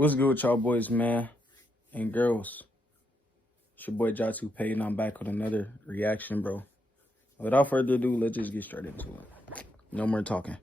What's good with y'all boys, man, and girls? It's your boy Jatu Pay, and I'm back with another reaction, bro. Without further ado, let's just get straight into it. No more talking.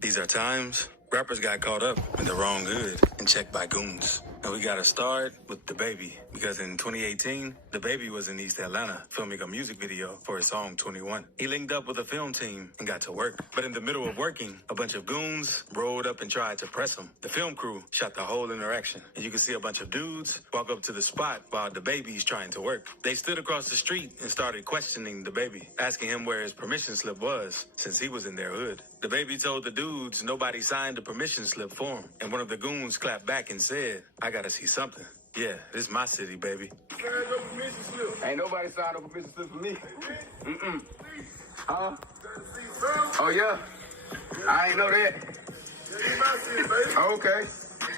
These are times rappers got caught up in the wrong hood and checked by goons. And we gotta start with DaBaby, because in 2018, DaBaby was in East Atlanta filming a music video for his song 21. He linked up with a film team and got to work. But in the middle of working, a bunch of goons rolled up and tried to press him. The film crew shot the whole interaction, and you can see a bunch of dudes walk up to the spot while DaBaby's trying to work. They stood across the street and started questioning DaBaby, asking him where his permission slip was, since he was in their hood. DaBaby told the dudes nobody signed a permission slip for him, and one of the goons clapped back and said, "I gotta see something. Yeah, this is my city, baby." Ain't nobody signed no permission slip for me. Huh? Oh, yeah? I ain't know that. Okay.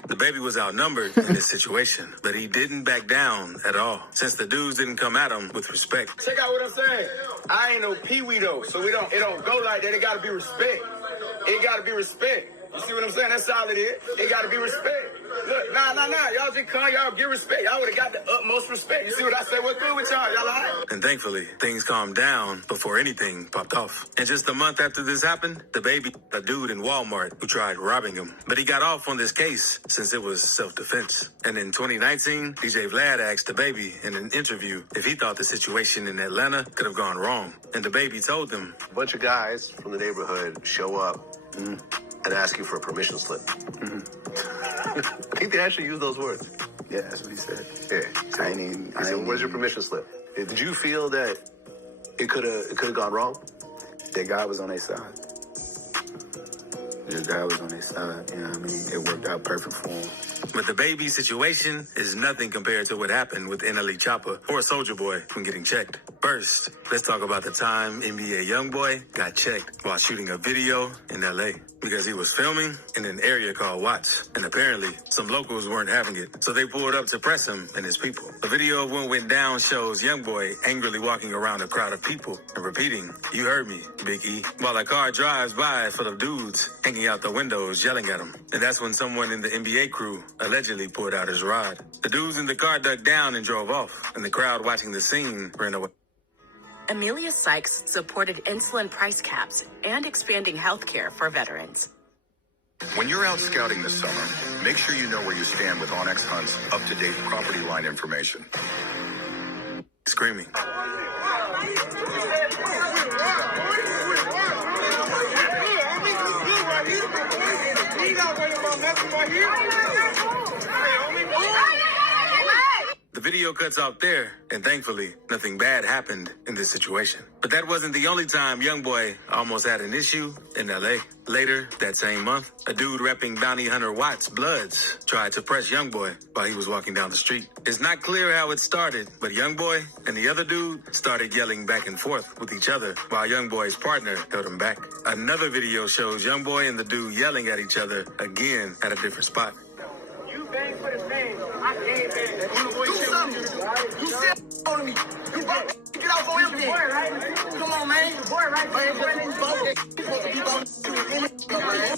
DaBaby was outnumbered in this situation, but he didn't back down at all, since the dudes didn't come at him with respect. Check out what I'm saying. I ain't no pee-wee, though, so it don't go like that. It gotta be respect. It gotta be respect. You see what I'm saying? That's all it is. It gotta be respect. Look, nah. Y'all just come, y'all give respect. Y'all would've got the utmost respect. You see what I say? What's good with y'all? Y'all all right? And thankfully, things calmed down before anything popped off. And just a month after this happened, DaBaby, a dude in Walmart who tried robbing him. But he got off on this case since it was self-defense. And in 2019, DJ Vlad asked DaBaby in an interview if he thought the situation in Atlanta could have gone wrong. And DaBaby told him, "A bunch of guys from the neighborhood show up and ask you for a permission slip." I think they actually used those words. Yeah, that's what he said. Yeah. I He said, "Where's your permission slip?" Did you feel that it could have gone wrong? That God was on their side. That God was on their side. You know what I mean? It worked out perfect for him. but DaBaby's situation is nothing compared to what happened with NLE Choppa or Soulja Boy from getting checked. First, let's talk about the time NBA YoungBoy got checked while shooting a video in LA because he was filming in an area called Watts, and apparently some locals weren't having it, so they pulled up to press him and his people. The video of what went down shows YoungBoy angrily walking around a crowd of people and repeating, "You heard me, Big E," while a car drives by full of dudes hanging out the windows yelling at him. And that's when someone in the NBA crew allegedly pulled out his rod. The dudes in the car ducked down and drove off, and the crowd watching the scene ran away. Amelia Sykes supported insulin price caps and expanding health care for veterans. When you're out scouting this summer, make sure you know where you stand with Onyx Hunt's up-to-date property line information. Screaming. The video cuts out there, and thankfully, nothing bad happened in this situation. But that wasn't the only time YoungBoy almost had an issue in LA. Later, that same month, a dude repping Bounty Hunter Watts Bloods tried to press YoungBoy while he was walking down the street. It's not clear how it started, but YoungBoy and the other dude started yelling back and forth with each other while YoungBoy's partner held him back. Another video shows YoungBoy and the dude yelling at each other again at a different spot. You bang for the fame. I can't bang. Do something. You said on me. You about to get off on him, boy, right? Come on, man. Your boy, right?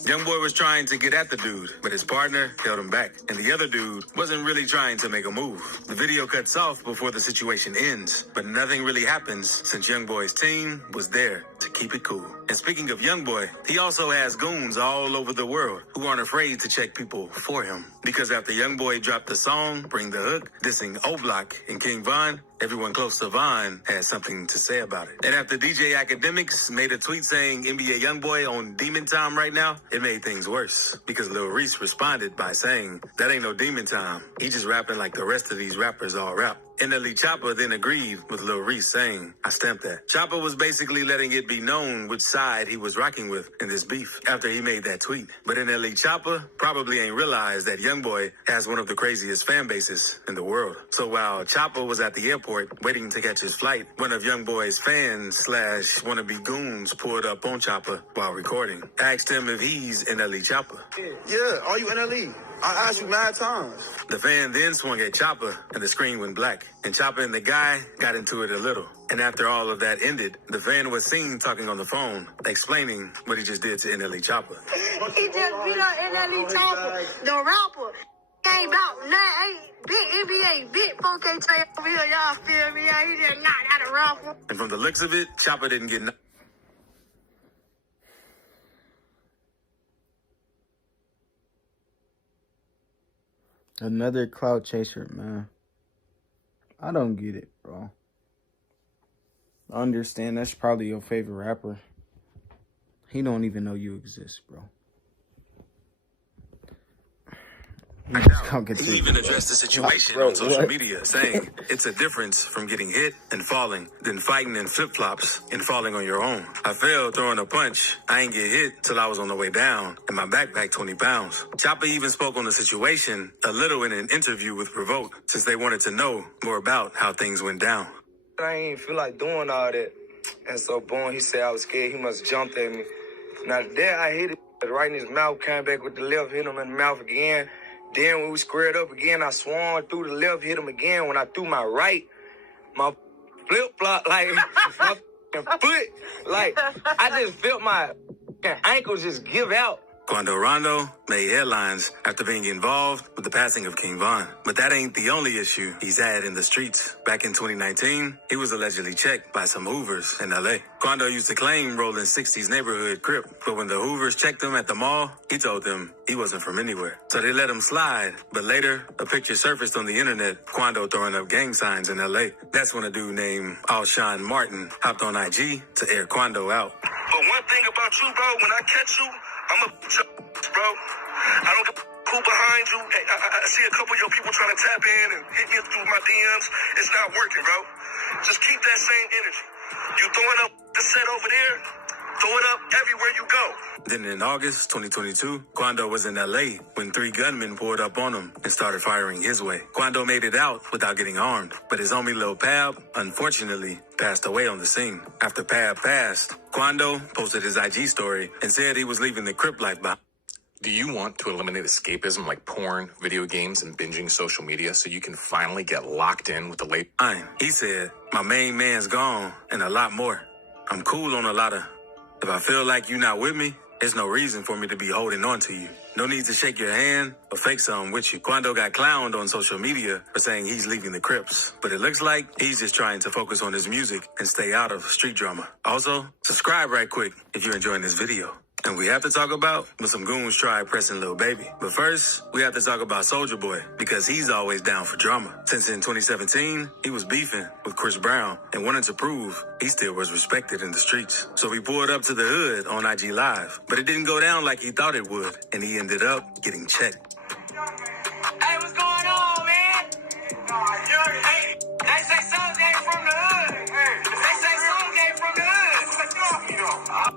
YoungBoy was trying to get at the dude, but his partner held him back, and the other dude wasn't really trying to make a move. The video cuts off before the situation ends, but nothing really happens since YoungBoy's team was there to keep it cool. And speaking of YoungBoy, he also has goons all over the world who aren't afraid to check people for him. Because after YoungBoy dropped the song, Bring the Hook, dissing O-Block and King Von, everyone close to Von had something to say about it. And after DJ Academics made a tweet saying NBA YoungBoy on Demon Time right now, it made things worse. Because Lil Reese responded by saying, "That ain't no Demon Time. He just rapping like the rest of these rappers all rap." NLE Choppa then agreed with Lil Reese, saying, "I stamped that." Choppa was basically letting it be known which side he was rocking with in this beef after he made that tweet. But NLE Choppa probably ain't realized that YoungBoy has one of the craziest fan bases in the world. So while Choppa was at the airport waiting to catch his flight, one of YoungBoy's fans / wannabe goons pulled up on Choppa while recording. Asked him if he's NLE Choppa. Yeah, are you NLE? I asked you 9 times. The fan then swung at Choppa, and the screen went black. And Choppa and the guy got into it a little. And after all of that ended, the fan was seen talking on the phone, explaining what he just did to NLE Choppa. He just beat up NLE Choppa, the rapper. ain't about nothing. Ain't big NBA, big 4K Trey over here. Y'all feel me? He just knocked out a raffle. And from the looks of it, Chopper didn't get Another clout chaser, man. I don't get it, bro. I understand that's probably your favorite rapper. He don't even know you exist, bro. He even addressed the situation on social media, saying it's a difference from getting hit and falling than fighting in flip-flops and falling on your own. I fell throwing a punch. I ain't get hit till I was on the way down, and my backpack 20 pounds. Chopper even spoke on the situation a little in an interview with Revolt, since they wanted to know more about how things went down. I ain't feel like doing all that. And so, boom, he said I was scared. He must have jumped at me. Now, there I hit it right in his mouth, came back with the left, hit him in the mouth again. Then when we squared up again, I swung through the left, hit him again. When I threw my right, my flip-flop, like, my foot, like, I just felt my ankles just give out. Quando Rondo made headlines after being involved with the passing of King Von. But that ain't the only issue he's had in the streets. Back in 2019, he was allegedly checked by some Hoovers in LA. Quando used to claim rolling 60s neighborhood Crip, but when the Hoovers checked him at the mall, he told them he wasn't from anywhere. So they let him slide. But later, a picture surfaced on the internet, Quando throwing up gang signs in LA. That's when a dude named Alshon Martin hopped on IG to air Quando out. But one thing about you, bro, when I catch you, I'm a bro. I don't get who behind you. Hey, I see a couple of your people trying to tap in and hit me through my DMs. It's not working, bro. Just keep that same energy. You throwing up the set over there, throw it up everywhere you go. Then in August 2022, Quando was in LA when 3 gunmen pulled up on him and started firing his way. Quando made it out without getting armed, but his homie Lil Pab, unfortunately, passed away on the scene. After Pab passed, Quando posted his IG story and said he was leaving the Crip life behind. Do you want to eliminate escapism like porn, video games, and binging social media so you can finally get locked in with the late? He said, my main man's gone and a lot more. I'm cool on a lot of... If I feel like you're not with me, there's no reason for me to be holding on to you. No need to shake your hand or fake something with you. Quando got clowned on social media for saying he's leaving the Crips, but it looks like he's just trying to focus on his music and stay out of street drama. Also, subscribe right quick if you're enjoying this video. And we have to talk about when some goons tried pressing Lil Baby. But first, we have to talk about Soulja Boy, because he's always down for drama. Since in 2017, he was beefing with Chris Brown and wanted to prove he still was respected in the streets. So he pulled up to the hood on IG Live, but it didn't go down like he thought it would, and he ended up getting checked. Hey, what's going on, man? Hey, they say Soulja from the hood. They say Soulja from the hood.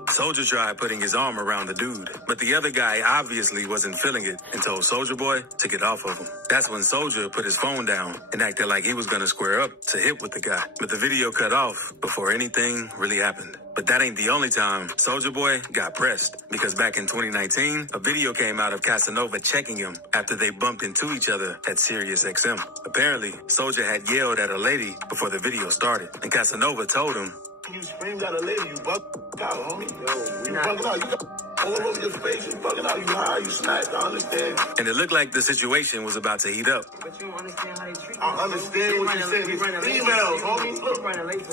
Soulja tried putting his arm around the dude, but the other guy obviously wasn't feeling it and told Soulja Boy to get off of him. That's when Soulja put his phone down and acted like he was gonna square up to hit with the guy. But the video cut off before anything really happened. But that ain't the only time Soulja Boy got pressed, because back in 2019, a video came out of Casanova checking him after they bumped into each other at Sirius XM. Apparently, Soulja had yelled at a lady before the video started, and Casanova told him, You screamed at a lady, you bugged out, homie. Yo, you bugging out. You got all over your face, you bugging out. You high, you sniped, I understand. And it looked like the situation was about to heat up. But you don't understand how they treat I understand what you're saying. It's females, homie. Look,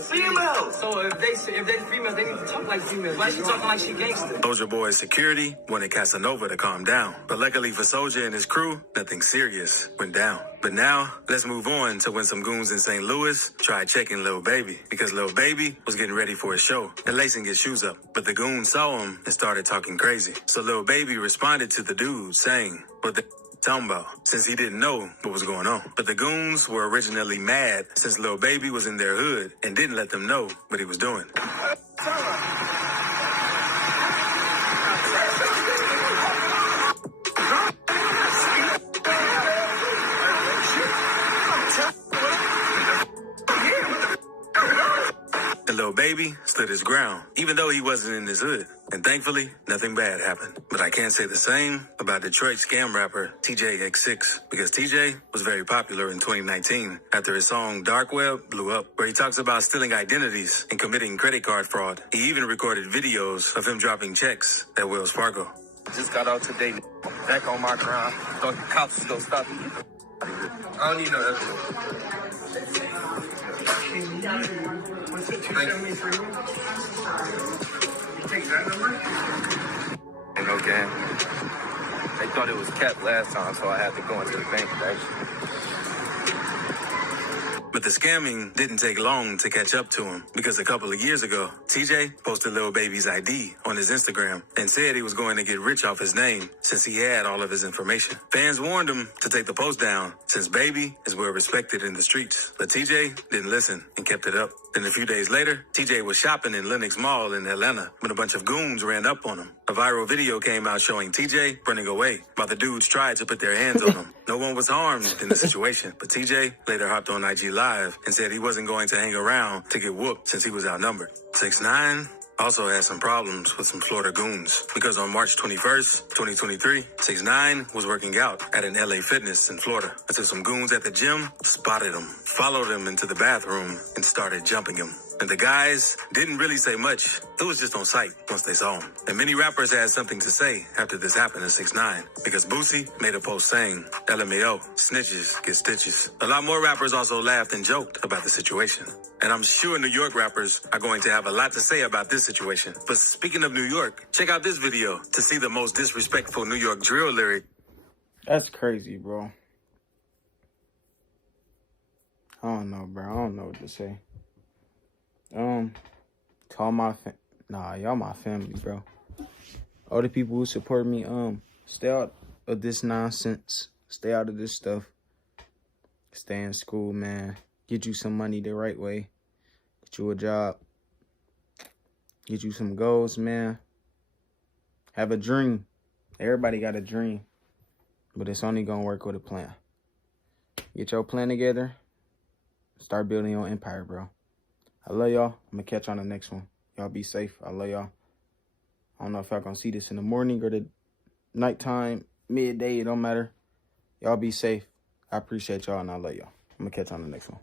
females. So if they females, they need to talk like females. Why is she talking like she gangster? Soulja Boy's security wanted Casanova to calm down. But luckily for Soulja and his crew, nothing serious went down. But now, let's move on to when some goons in St. Louis tried checking Lil Baby, because Lil Baby was getting ready for his show and lacing his shoes up. But the goons saw him and started talking crazy. So Lil Baby responded to the dude saying what they talking about, since he didn't know what was going on. But the goons were originally mad since Lil Baby was in their hood and didn't let them know what he was doing. And Lil Baby stood his ground, even though he wasn't in his hood. And thankfully, nothing bad happened. But I can't say the same about Detroit scam rapper TJ X6, because TJ was very popular in 2019 after his song Dark Web blew up, where he talks about stealing identities and committing credit card fraud. He even recorded videos of him dropping checks at Wells Fargo. Just got out today. Back on my grind. Thought the cops was gonna stop me. I don't need no evidence. What's it, 273? You take that number? Ain't no game. They thought it was capped last time, so I had to go into the bank, actually. But the scamming didn't take long to catch up to him because a couple of years ago, TJ posted Lil Baby's ID on his Instagram and said he was going to get rich off his name since he had all of his information. Fans warned him to take the post down since Baby is well respected in the streets. But TJ didn't listen and kept it up. Then a few days later, TJ was shopping in Lenox Mall in Atlanta when a bunch of goons ran up on him. A viral video came out showing TJ running away while the dudes tried to put their hands on him. No one was harmed in the situation, but TJ later hopped on IG Live and said he wasn't going to hang around to get whooped since he was outnumbered. 6ix9ine also had some problems with some Florida goons because on March 21st, 2023, 6ix9ine was working out at an LA Fitness in Florida until some goons at the gym spotted him, followed him into the bathroom, and started jumping him. And the guys didn't really say much. It was just on sight once they saw him. And many rappers had something to say after this happened to 6ix9ine because Boosie made a post saying, LMAO, snitches get stitches. A lot more rappers also laughed and joked about the situation. And I'm sure New York rappers are going to have a lot to say about this situation. But speaking of New York, check out this video to see the most disrespectful New York drill lyric. That's crazy, bro. I don't know, bro. I don't know what to say. To all my y'all my family, bro. All the people who support me, stay out of this nonsense. Stay out of this stuff. Stay in school, man. Get you some money the right way. Get you a job. Get you some goals, man. Have a dream. Everybody got a dream. But it's only gonna work with a plan. Get your plan together. Start building your empire, bro. I love y'all. I'm going to catch you on the next one. Y'all be safe. I love y'all. I don't know if y'all going to see this in the morning or the nighttime, midday. It don't matter. Y'all be safe. I appreciate y'all and I love y'all. I'm going to catch you on the next one.